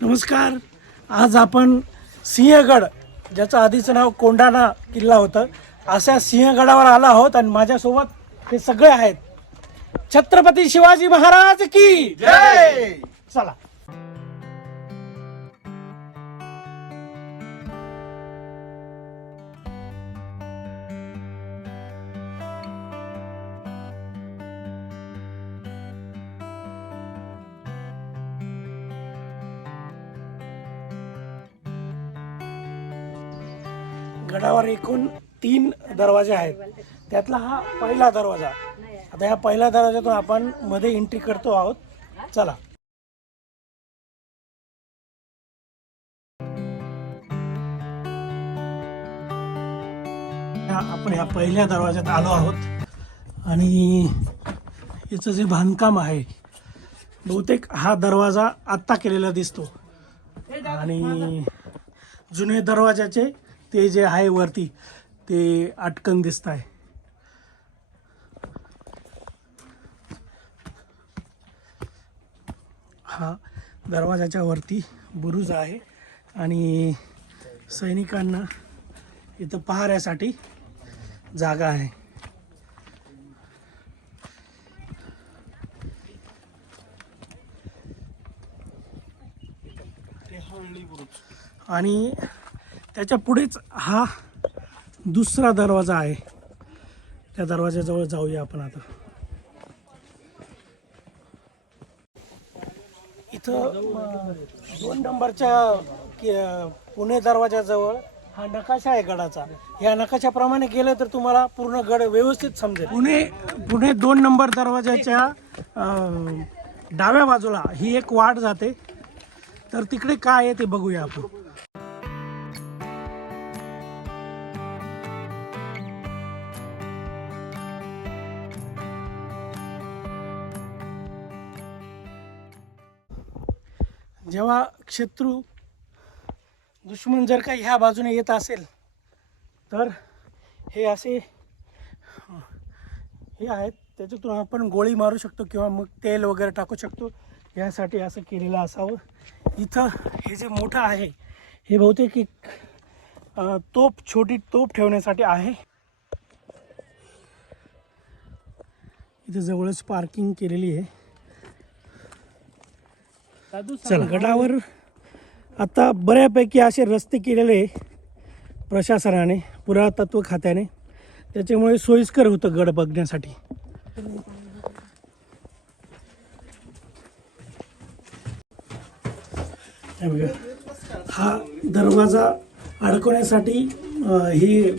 नमस्कार. आज आपण सिंहगड ज्याचं आधीचं नाव कोंडाणा किल्ला होतं अशा सिंहगडावर आलो आहोत आणि माझ्यासोबत हे सगळे आहेत. छत्रपती शिवाजी महाराज की जय! चला. गडावर एकूण तीन दरवाजे आहेत. त्यातला हा पहिला दरवाजा. आता या पहिल्या दरवाजातून आपण मध्ये एंट्री करतो आहोत. चला. आपण ह्या पहिल्या दरवाज्यात आलो आहोत. आणि याचं जे बांधकाम आहे बहुतेक हा दरवाजा आत्ता केलेला दिसतो. आणि जुने दरवाजाचे ते जे आहे वरती ते अटकन दिसत आहे हा दरवाजाच्या वरती बुरुज आहे आणि सैनिकांना इथं पहाऱ्यासाठी जागा आहे. आणि त्याच्या पुढेच हा दुसरा दरवाजा आहे. त्या दरवाजाजवळ जाऊया आपण आता. इथं दोन नंबरच्या पुणे दरवाजाजवळ हा नकाशा आहे गडाचा. या नकाशाप्रमाणे गेलं तर तुम्हाला पूर्ण गड व्यवस्थित समजेल. पुणे पुणे दोन नंबर दरवाजाच्या डाव्या बाजूला ही एक वाट जाते. तर तिकडे काय आहे ते बघूया आपण. जेव्हा शत्रू दुश्मन जर का ह्या बाजूने येत असेल तर हे असे हे आहेत. त्याच्यातून आपण गोळी मारू शकतो किंवा मग तेल वगैरे टाकू शकतो. यासाठी असं केलेलं असावं. इथं हे जे मोठं आहे हे बहुतेक एक तोप छोटी तोप ठेवण्यासाठी आहे. इथे जवळच पार्किंग केलेली आहे. चला गडावर आता बऱ्यापैकी असे रस्ते केलेले प्रशासनाने पुरातत्व खात्याने. त्याच्यामुळे सोयीस्कर होतं गड बघण्यासाठी. हे. हा दरवाजा अडकवण्यासाठी हे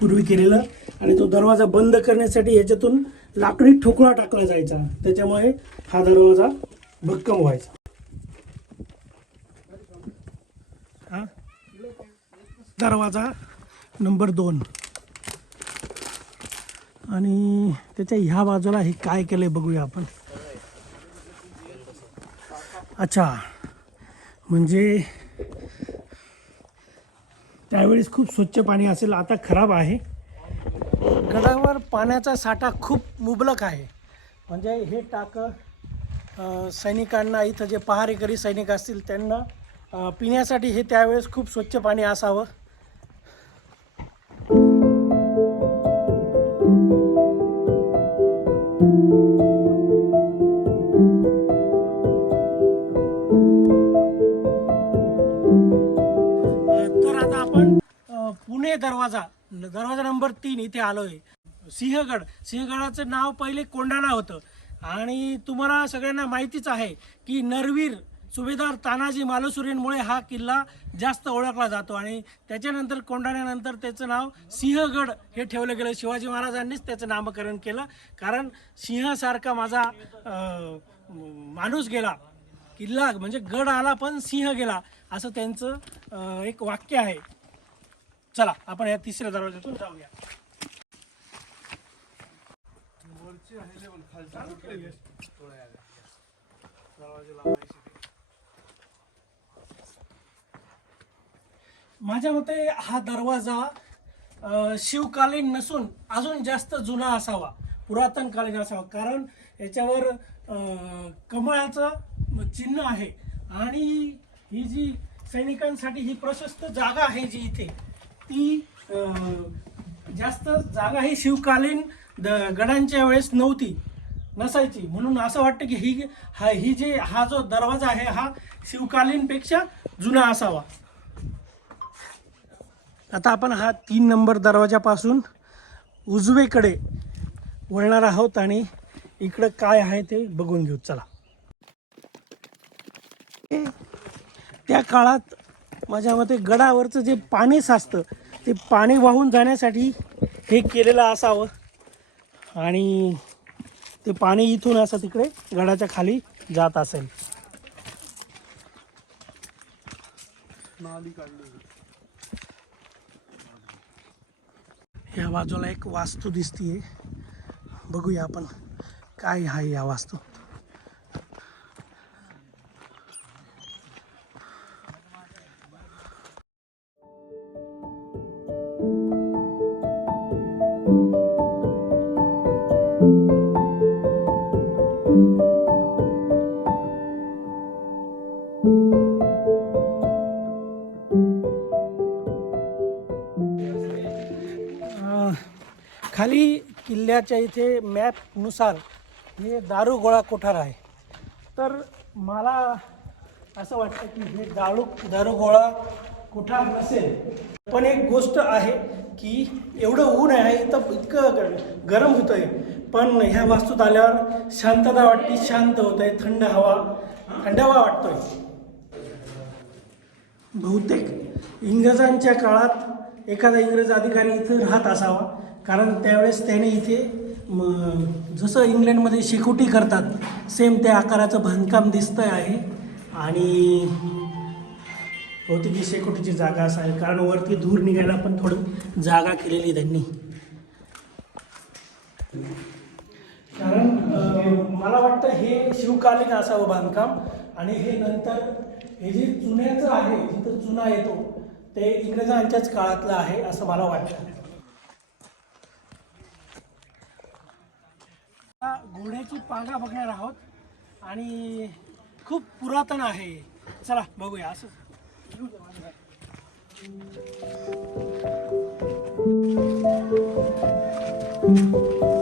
पूर्वी केलेलं आणि तो दरवाजा बंद करण्यासाठी याच्यातून लाकडी ठोकळा टाकला जायचा. त्याच्यामुळे हा दरवाजा भक्कम व्हायचा. दरवाजा नंबर दोन. आणि त्याच्या ह्या बाजूला हे काय केलंय बघूया आपण. अच्छा म्हणजे त्यावेळेस खूप स्वच्छ पाणी असेल आता खराब आहे. गडावर पाण्याचा साठा खूप मुबलक आहे. म्हणजे हे टाकं सैनिकांना इथं जे पहारेकरी सैनिक असतील त्यांना पिण्यासाठी हे त्यावेळेस खूप स्वच्छ पाणी असावं. दरवाजा नंबर तीन इथे आलोय. सिंहगड. सिंहगडाचं नाव पहिले कोंढाणा होतं. आणि तुम्हाला सगळ्यांना माहितीच आहे की नरवीर सुभेदार तानाजी मालुसुरेंमुळे हा किल्ला जास्त ओळखला जातो. आणि त्याच्यानंतर कोंडाण्यानंतर त्याचं नाव सिंहगड हे ठेवलं गेलं. शिवाजी महाराजांनीच त्याचं नामकरण केलं. कारण सिंहासारखा माझा माणूस गेला. किल्ला म्हणजे गड आला पण सिंह गेला. असं त्यांचं एक वाक्य आहे. चला आपण या तिसऱ्या दरवाज्यातून जाऊया. माझ्या मते हा दरवाजा शिवकालीन नसून अजून जास्त जुना असावा पुरातन कालीन असावा. कारण याच्यावर कमळाचं चिन्ह आहे. आणि ही जी सैनिकांसाठी ही प्रशस्त जागा आहे जी इथे ती जास्त जागा ही शिवकालीन द- गडांच्या वेळेस नव्हती नसायची. म्हणून असं वाटतं की ही हा ही जे हा जो दरवाजा आहे हा शिवकालीनपेक्षा जुना असावा. आता आपण हा तीन नंबर दरवाजापासून उजवेकडे वळणार आहोत आणि इकडं काय आहे ते बघून घेऊ. चला. त्या काळात माझ्या मते गडावरचं जे पाणी साचतं ते पाणी वाहून जाण्यासाठी हे केलेलं असावं. आणि ते पाणी इथून असं तिकडे गडाच्या खाली जात असेल. या बाजूला एक वास्तू दिसतीये. बघूया आपण काय आहे या वास्तू. किल्ल्याच्या इथे मॅपनुसार हे दारू गोळा कोठार आहे. तर मला असं वाटतं की हे दारू दारू गोळा कोठार नसेल पण एक गोष्ट आहे की एवढं ऊन आहे तर इतकं गरम होतं आहे पण ह्या वास्तूत आल्यावर शांतता वाटते शांत होत आहे थंड हवा थंडावा वाटतोय. बहुतेक इंग्रजांच्या काळात एखादा इंग्रज अधिकारी इथं राहत असावा. कारण त्यावेळेस त्याने इथे म, जसं इंग्लंडमध्ये शेकोटी करतात सेम त्या आकाराचं बांधकाम दिसतं आहे. आणि बहुतेक ही शेकोटीची जागा असावी. कारण वरती धूर निघायला पण थोडी जागा केलेली त्यांनी. कारण मला वाटतं हे शिवकालीन असावं बांधकाम. आणि हे नंतर हे जे चुन्याचं आहे जिथं चुना येतो ते इंग्रजांच्याच काळातलं आहे असं मला वाटतं घोड्याची पांगा बघणार आहोत आणि खूप पुरातन आहे चला बघूया असं Thank you.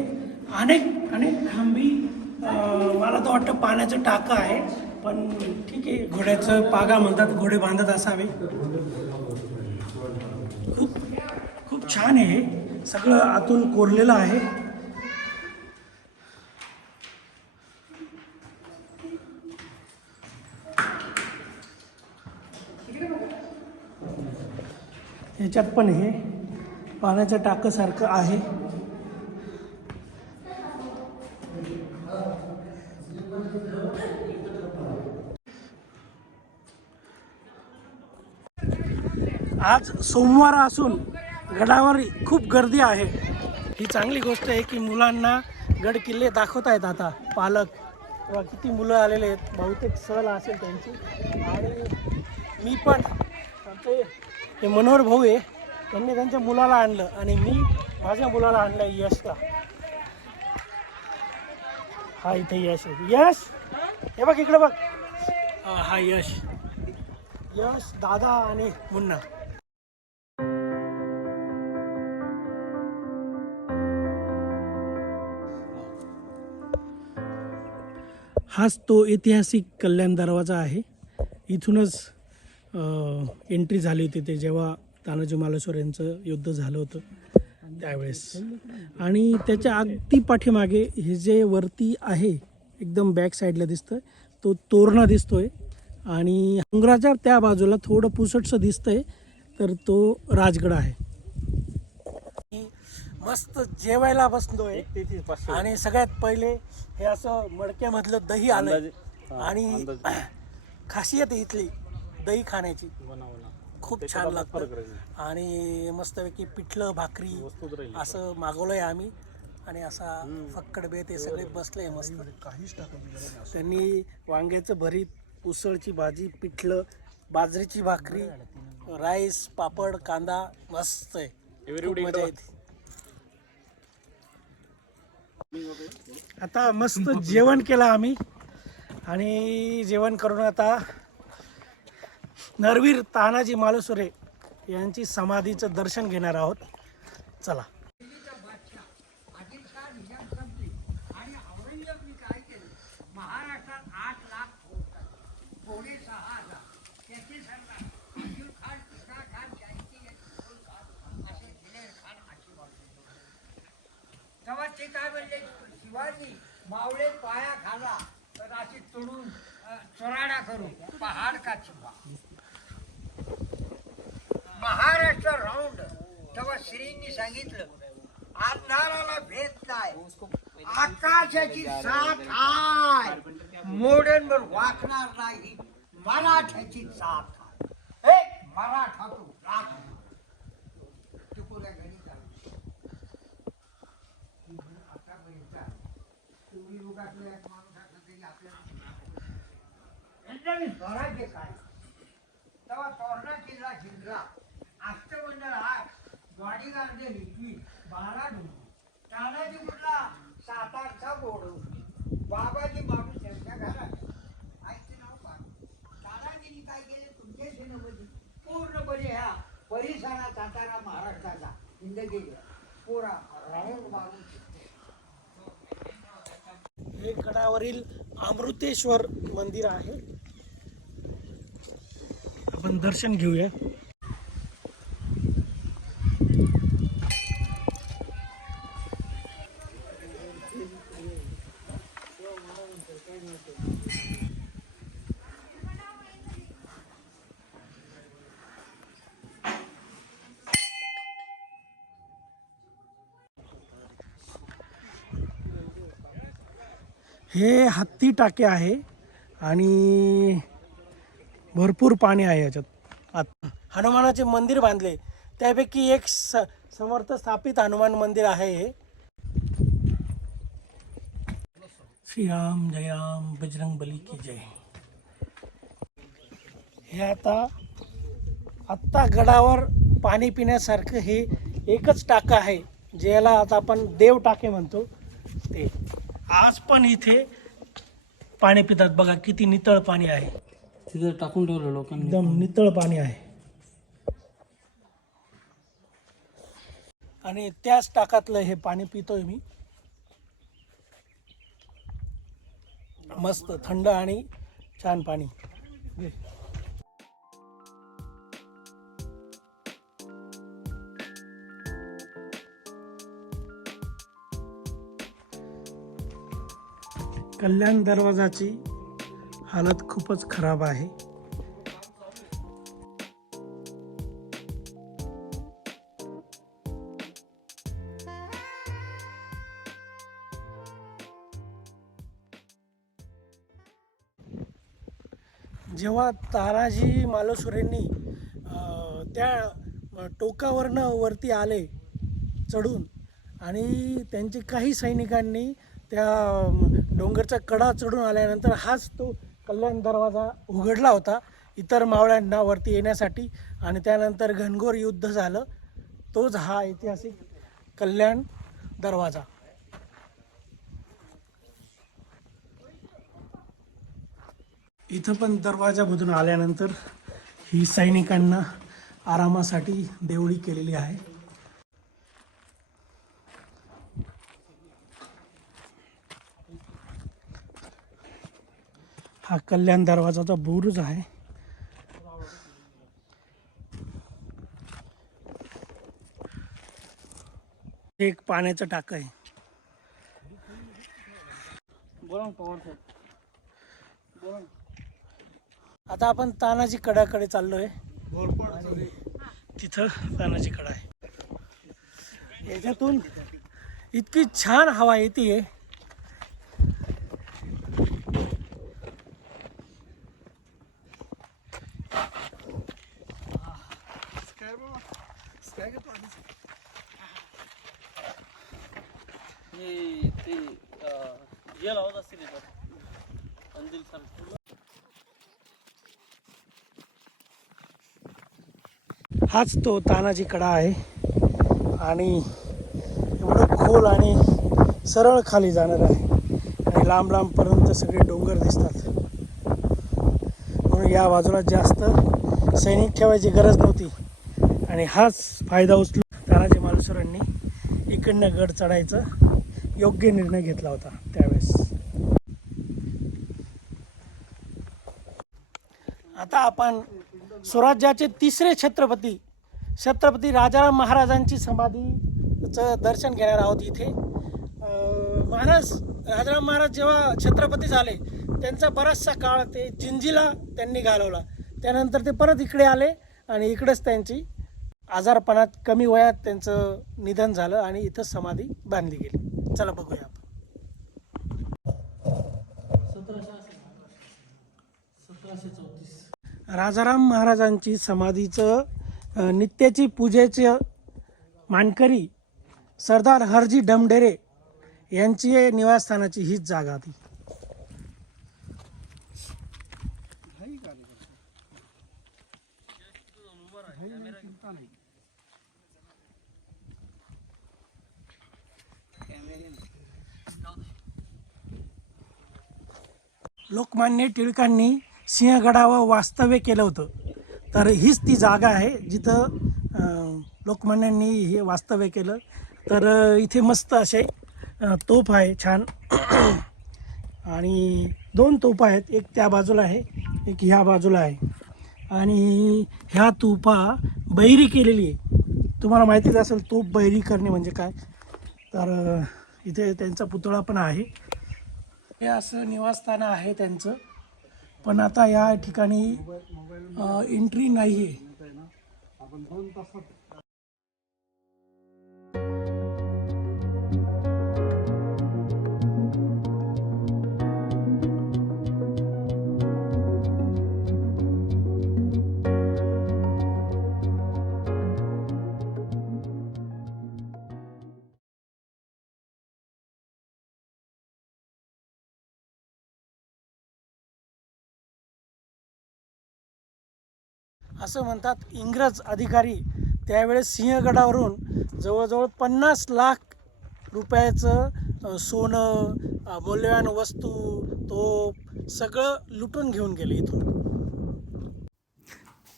माझ्या. अनेक अनेक खांबी मला तर वाटतं पाण्याचं टाकं आहे पण ठीक आहे घोड्याचं पागा म्हणतात घोडे बांधत असावे. खूप खूप छान आहे सगळं आतून कोरलेलं आहे. ह्याच्यात पण हे पाण्याचं टाकं सारखं आहे. आज सोमवार असून गडावर खूप गर्दी आहे. ही चांगली गोष्ट आहे की मुलांना गड किल्ले दाखवत आहेत आता. पालक. किंवा किती मुलं आलेले आहेत. बहुतेक सहल असेल त्यांची. आणि मी पण. आमचे हे मनोहर भाऊ आहे. त्यांनी त्यांच्या मुलाला आणलं. आणि मी माझ्या मुलाला आणलं यशला. हा इथे यश आहे. यश! हे बघ इकडे बघ. हा यश. यश दादा आणि मुन्ना. हाच तो ऐतिहासिक कल्याण दरवाजा आहे. इथूनच एंट्री झाली होती ते जेव्हा तानाजी मालेश्वर यांचं युद्ध झालं होतं त्यावेळेस. आणि त्याच्या अगदी पाठीमागे हे जे वरती आहे एकदम बॅक साईडला दिसतंय तो तोरणा दिसतोय. आणि डोंगराच्या त्या बाजूला थोडं पुसटसं दिसतंय तर तो राजगड आहे. मस्त जेवायला बसलोय. आणि सगळ्यात पहिले हे असं मडक्यामधलं दही आलं आणि खासियत आहे इथली दही खाण्याची. खूप छान लागतं. आणि मस्तपैकी पिठलं भाकरी असं मागवलंय आम्ही. आणि असा फक्कड बेत हे सगळे बसले मस्त. काहीच त्यांनी वांग्याचं भरीत उसळची भाजी पिठलं बाजरीची भाकरी राईस पापड कांदा मस्त आहे. खूप मजा येते. आता मस्त जेवण केलं आम्ही. आणि जेवण करून आता नरवीर तानाजी मालुसुरे यांची समाधीचं दर्शन घेणार आहोत. चला. ते काय म्हणले शिवाजी मावळे पाया खाला तर अशी तोडून चोराडा करू पहाड का छिपा महाराष्ट्र राऊंड तेव्हा श्रींनी सांगितलं अंधाराला भेद नाही. आकाशाची साथ आहे. मोडन वाकणार नाही. मराठ्याची साथ आहे. मराठा तू राख तुकोल्या घरी जा. आतापर्यंत आहे. तेवढी लोकांतलं एक माणूस असला तरी आपल्याला यांना मी स्वराज्य काय तेव्हा तोरणा किल्ला जिंकला अष्टमंडळ आठ गाडी गांधी बारा डोंगर तानाजी कुठला बोडो बाबाजी माणूस त्यांच्या घरात आईचे नाव काय केले तुमच्या सेनेमध्ये पूर्णपणे ह्या परिसरात सातारा महाराष्ट्राचा हिंद गेले पुरा राऊंड मारून हे गडावरील अमृतेश्वर मंदिर आहे. आपण दर्शन घेऊया. हे हत्ती टाके आहे आणि भरपूर पाणी आहे याच्यात. आत हनुमानाचे मंदिर बांधले. त्यापैकी एक स समर्थ स्थापित हनुमान मंदिर आहे हे. श्रीराम जय राम बजरंग बली की जय. हे आता आत्ता गडावर पाणी पिण्यासारखं हे एकच टाकं आहे ज्याला आता आपण देव टाके म्हणतो. आज पण इथे पाणी पितात. बघा किती नितळ पाणी आहे. तिथे टाकून ठेवलं लोकांनी एकदम नितळ पाणी आहे. आणि त्याच टाकातलं हे पाणी पितोय मी. मस्त थंड आणि छान पाणी. कल्याण दरवाजाची हालत खूपच खराब आहे. जेव्हा ताराजी मालोसुरेंनी त्या टोकावरनं वरती आले चढून आणि त्यांचे काही सैनिकांनी त्या डोंगरचा कडा चढून आल्यानंतर हाच तो कल्याण दरवाजा उघडला होता इतर मावळ्यांना वरती येण्यासाठी. आणि त्यानंतर घनघोर युद्ध झालं. तोच हा ऐतिहासिक कल्याण दरवाजा. इथं पण दरवाजामधून आल्यानंतर ही सैनिकांना आरामासाठी देवळी केलेली आहे. हा कल्याण दरवाजाचा बुरुज आहे. एक पाण्याचं टाकं आहे. आता आपण तानाजी कडाकडे चाललोय. आणि तिथं तानाजी कडा आहे. याच्यातून इतकी छान हवा येते हे ते अं, हे लावत असतील इथं अंदिल सर हाच तो तानाजी कडा आहे. आणि एवढं खोल आणि सरळ खाली जाणार आहे. आणि लांब लांबपर्यंत सगळे डोंगर दिसतात. म्हणून या बाजूला जास्त सैनिक ठेवायची गरज नव्हती. आणि हाच फायदा उचलून तानाजी मालुसरांनी इकडनं गड चढायचा योग्य निर्णय घेतला होता त्यावेळेस. आता आपण स्वराज्याचे तिसरे छत्रपती छत्रपती राजाराम महाराजांची समाधीचं दर्शन घेणार आहोत इथे. महाराज राजाराम महाराज जेव्हा छत्रपती झाले त्यांचा बराचसा काळ ते जिंजीला त्यांनी घालवला. त्यानंतर ते परत इकडे आले आणि इकडेच त्यांची आजारपणात कमी वयात त्यांचं निधन झालं आणि इथं समाधी बांधली गेली. चला बघूया आपण. राजाराम महाराजांची समाधीचं नित्याची पूजेचं मानकरी सरदार हरजी डमडेरे यांची निवासस्थानाची हीच जागा होती लोकमान्य टिळकांनी सिंहगडावर वास्तव्य केलं होतं. तर हीच ती जागा आहे जिथं लोकमान्यांनी हे वास्तव्य केलं. तर इथे मस्त असे तोफ आहे छान. आणि दोन तोफ आहेत. एक त्या बाजूला आहे एक ह्या बाजूला आहे. आणि ह्या तोफा बैरी केलेली आहे. तुम्हाला माहितीच असेल तोफ बैरी करणे म्हणजे काय? तर इथे त्यांचा पुतळा पण आहे. हे असं निवासस्थान आहे त्यांचं. पण आता या ठिकाणी एंट्री नाही आहे असं म्हणतात इंग्रज अधिकारी. त्यावेळेस सिंहगडावरून जवळजवळ पन्नास लाख रुपयाचं सोनं मौल्यवान वस्तू तोप सगळं लुटून घेऊन गेले इथून.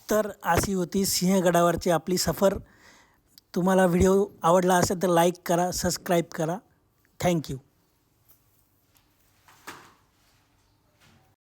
तर अशी होती सिंहगडावरची आपली सफर. तुम्हाला व्हिडिओ आवडला असेल तर लाईक करा सबस्क्राईब करा. थँक्यू.